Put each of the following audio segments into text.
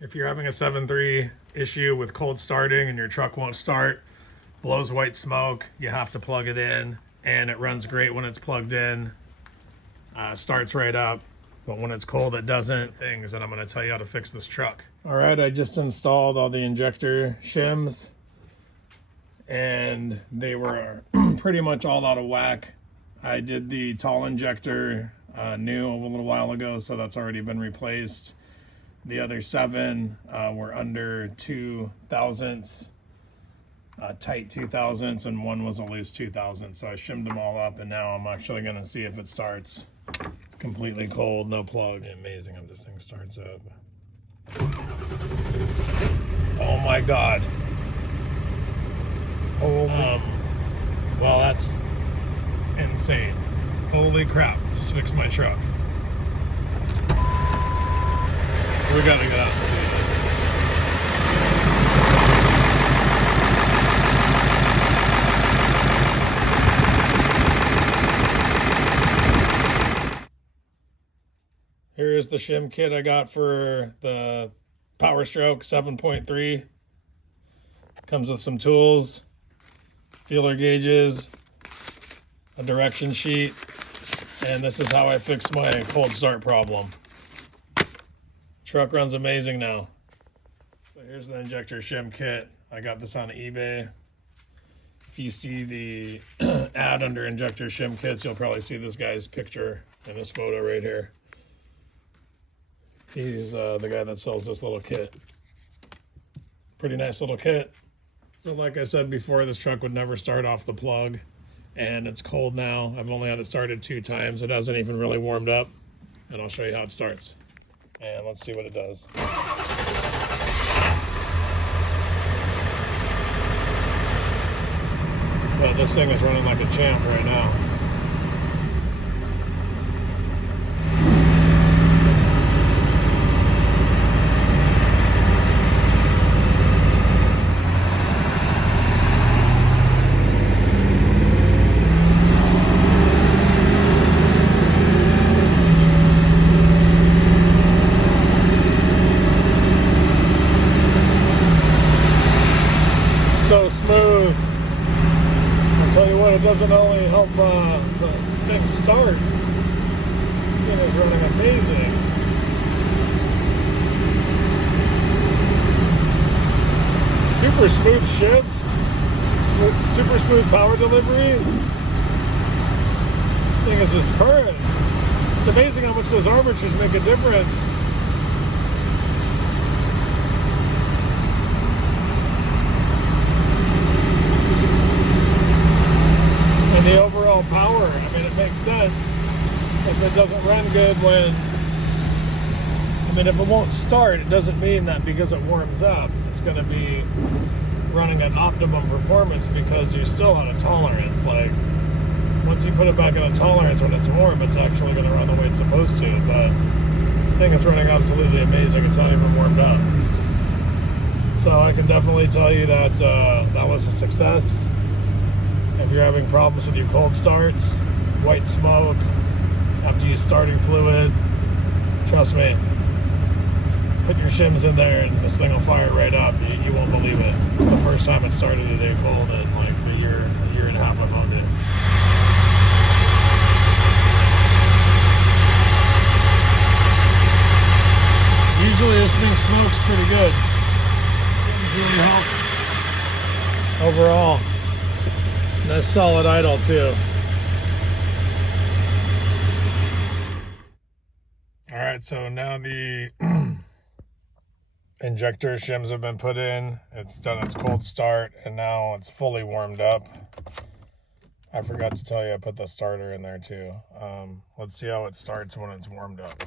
If you're having a 7.3 issue with cold starting and your truck won't start, blows white smoke, you have to plug it in, and it runs great when it's plugged in, starts right up, but when it's cold it doesn't. Things, and I'm going to tell you how to fix this truck. All right, I just installed all the injector shims, and they were pretty much all out of whack. I did the tall injector new a little while ago, so that's already been replaced. The other 7 were under 2 thousandths, tight 2 thousandths, and one was a loose 2 thousandths. So I shimmed them all up, and now I'm actually going to see if it starts. Completely cold, no plug. Amazing if this thing starts up. Oh my God. Well, that's insane. Holy crap, just fixed my truck. We gotta get out and see this. Here is the shim kit I got for the Powerstroke 7.3. Comes with some tools, feeler gauges, a direction sheet, and this is how I fixed my cold start problem. Truck runs amazing now. So here's the injector shim kit. I got this on eBay. If you see the ad under injector shim kits, you'll probably see this guy's picture in this photo right here. He's the guy that sells this little kit. Pretty nice little kit. So like I said before, this truck would never start off the plug, and it's cold now. I've only had it started 2 times. It hasn't even really warmed up, and I'll show you how it starts. And let's see what it does. Well, this thing is running like a champ right now. So smooth. I'll tell you what, it doesn't only help the thing start. This thing is running amazing. Super smooth shifts, super smooth power delivery. This thing is just purring. It's amazing how much those armatures make a difference. And the overall power, I mean, it makes sense if it doesn't run good when, I mean, if it won't start, it doesn't mean that because it warms up, it's going to be running at optimum performance, because you're still at a tolerance. Like, once you put it back at a tolerance when it's warm, it's actually going to run the way it's supposed to. But the thing is running absolutely amazing. It's not even warmed up. So I can definitely tell you that that was a success. If you're having problems with your cold starts, white smoke, after you starting fluid, trust me, put your shims in there and this thing will fire right up. You won't believe it. It's the first time it started today cold in like a year and a half I've owned it. Usually this thing smokes pretty good. Shims really help overall. Nice solid idle too. All right, so now the injector shims have been put in. It's done its cold start, and now it's fully warmed up. I forgot to tell you I put the starter in there too. Let's see how it starts when it's warmed up.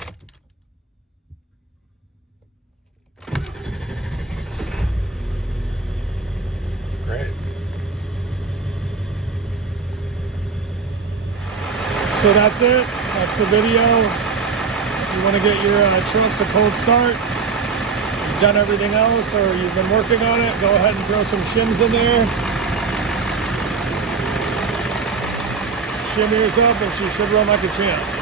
Great. So that's it. That's the video. If you want to get your truck to cold start, you've done everything else, or you've been working on it, go ahead and throw some shims in there. Shim yours up, and she should run like a champ.